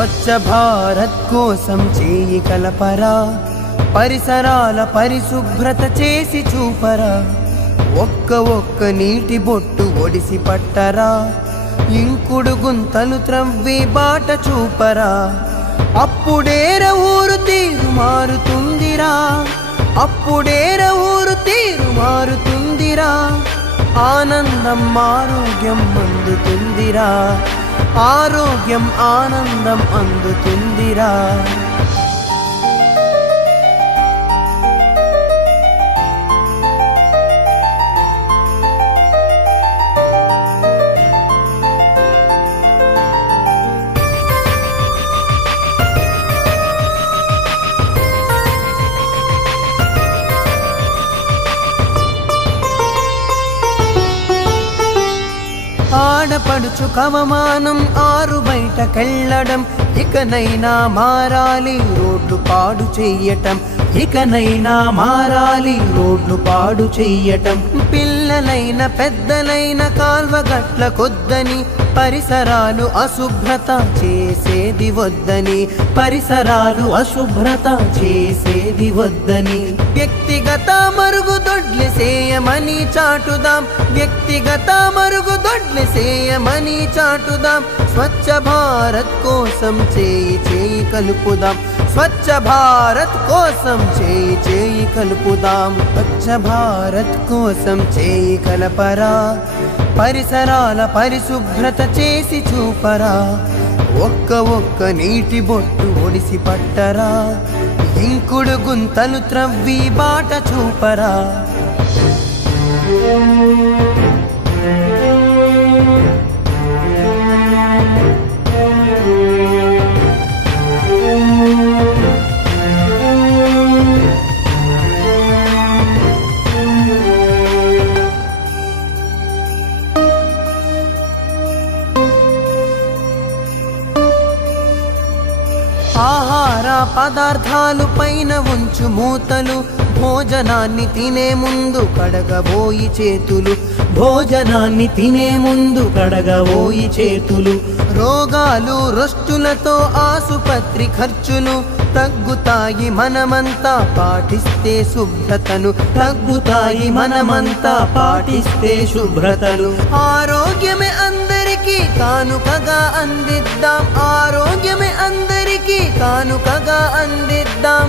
స్వచ్ఛ భారత్ కోసం చేయి కలపరా, పరిసరాల పరిశుభ్రత చేసి చూపరా, ఒక్క నీటి బొట్టు ఒడిసి పట్టరా, ఇంకుడు గుంతలు త్రవ్వి బాట చూపరా. అప్పుడేర ఊరు తీరు మారుతుందిరా, అప్పుడేర ఊరు తీరు మారుతుందిరా, ఆనందం ఆరోగ్యం అందుతుందిరా, ఆరోగ్యం ఆనందం అందుతుందిరా. ఆడపడుచు కవమానం ఆరు బయటకెళ్ళడం, ఇకనైనా మారాలి రోడ్లు పాడు చెయ్యటం, ఇకనైనా మారాలి రోడ్లు పాడు చెయ్యటం. పిల్లలైన పెద్దలైన కాల్వగట్ల కొద్దని, పరిసరాలు అశుభ్రత చేసేది వద్దని, పరిసరాలు అశుభ్రత చేసేది వద్దని. వ్యక్తిగత మరుగుదొడ్లు చేయమని చాటుదాం, వ్యక్తిగత మరుగుదొడ్లు చేయమని చాటుదాం. స్వచ్ఛ భారత్ కోసం చేయి కలుపుదాం, స్వచ్ఛ భారత్ కోసం చేయి కలుపుదాం. స్వచ్ఛ భారత్ కోసం చేయి కలపరా, పరిసరాల పరిశుభ్రత చేసి చూపరా, ఒక్క నీటి బొట్టు ఒడిసి పట్టరా, ఇంకుడు గుంతలు త్రవ్వి బాట చూపరా. ఆహార పదార్థాలు పైన ఉంచు మూతలు, భోజనాన్ని తినే ముందు కడగబోయి చేతులు, భోజనాన్ని తినే ముందు కడగబోయి చేతులు. రోగాలు రొస్టులతో ఆసుపత్రి ఖర్చులు తగ్గుతాయి మనమంతా పాటిస్తే శుభ్రతను, తగ్గుతాయి మనమంతా పాటిస్తే శుభ్రతలు. ఆరోగ్యమే అందరికీ కానుకగా అందిద్దాం, ఆరోగ్యమే అందరికీ కానుకగా అందిద్దాం.